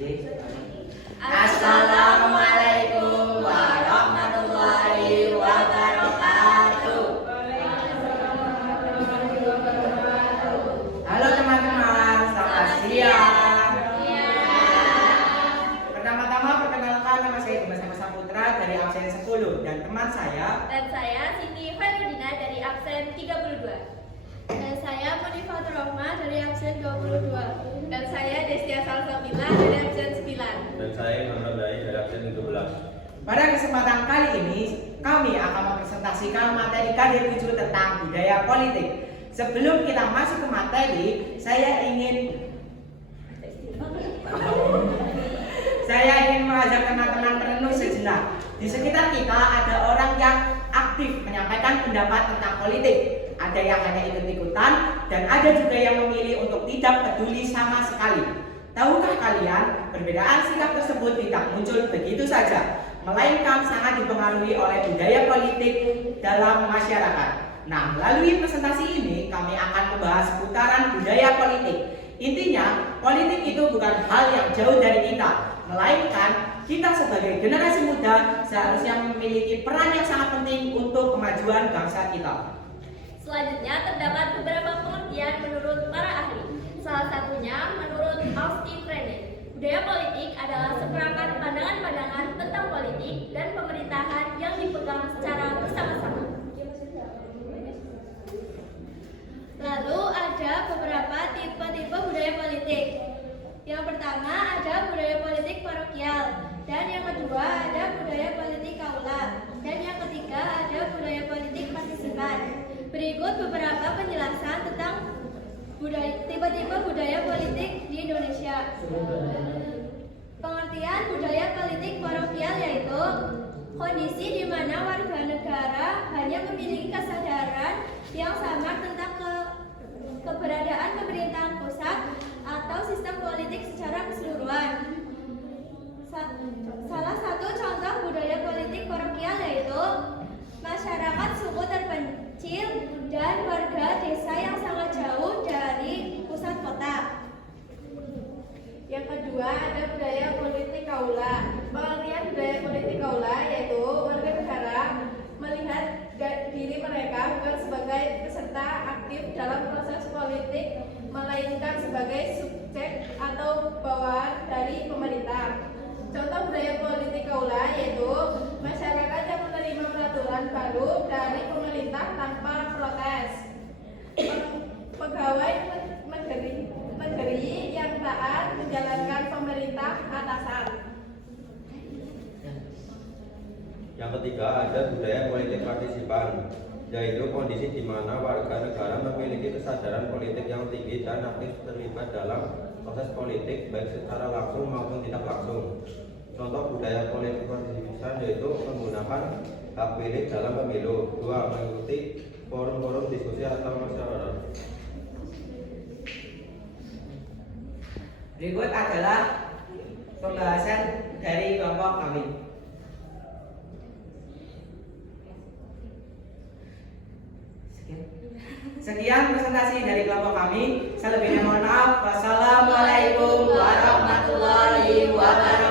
Assalamualaikum warahmatullahi wabarakatuh. Halo teman-teman, selamat siang. Pertama-tama perkenalkan, nama saya Dimas Saputra dari absen 10 dan teman saya. Dan saya Siti Khairudina dari absen 32. Dan saya Monifatur Rohma dari absen 22. Dan saya Destia Salsabila dari absen 9. Dan saya Muhammad Rai dari absen 17. Pada kesempatan kali ini, kami akan mempresentasikan materi KD7 tentang budaya politik. Sebelum kita masuk ke materi, saya ingin mengajak teman-teman merenung sejenak. Di sekitar kita ada orang yang aktif menyampaikan pendapat tentang politik. Ada yang hanya ikut-ikutan dan ada juga yang memilih untuk tidak peduli sama sekali. Tahukah kalian, perbedaan sikap tersebut tidak muncul begitu saja, melainkan sangat dipengaruhi oleh budaya politik dalam masyarakat. Nah, melalui presentasi ini kami akan membahas seputaran budaya politik. Intinya, politik itu bukan hal yang jauh dari kita, melainkan kita sebagai generasi muda seharusnya memiliki peran yang sangat penting untuk kemajuan bangsa kita. Selanjutnya terdapat beberapa pengertian menurut para ahli. Salah satunya menurut Austin Frennen. Budaya politik adalah seperangkat pandangan-pandangan tentang politik dan pemerintahan yang dipegang secara bersama-sama. Lalu ada beberapa tipe-tipe budaya politik. Yang pertama ada budaya politik parokial, dan yang kedua ada budaya politik kaula, dan yang ketiga ada budaya politik partisipan. Berikut beberapa penjelasan tentang tipe-tipe budaya politik di Indonesia. Pengertian budaya politik parokial yaitu kondisi di mana warga negara hanya memiliki kesadaran yang samar tentang keberadaan pemerintahan pusat atau sistem politik secara keseluruhan. Salah satu contoh budaya politik parokial yaitu masyarakat suku terpencil dan warga desa yang sangat jauh dari pusat kota. Yang kedua ada budaya politik kaula. Pengertian budaya politik kaula yaitu warga negara melihat diri mereka bukan sebagai peserta aktif dalam proses politik, melainkan sebagai subjek atau bawaan dari pemerintah. Contoh budaya politik kaula yaitu masyarakat yang menerima peraturan baru dari pemerintah tanpa protes. Pegawai negeri yang taat menjalankan pemerintah atasan. Yang ketiga ada budaya politik partisipan, yaitu kondisi di mana warga negara memiliki kesadaran politik yang tinggi dan aktif terlibat dalam proses politik baik secara langsung maupun tidak langsung. Contoh budaya politik partisipan yaitu menggunakan hak pilih dalam pemilu. 2. Mengikuti forum-forum diskusi atau musyawarah. Berikut adalah pembahasan dari kelompok kami. Sekian presentasi dari kelompok kami. Selebihnya mohon maaf. Wassalamualaikum warahmatullahi wabarakatuh.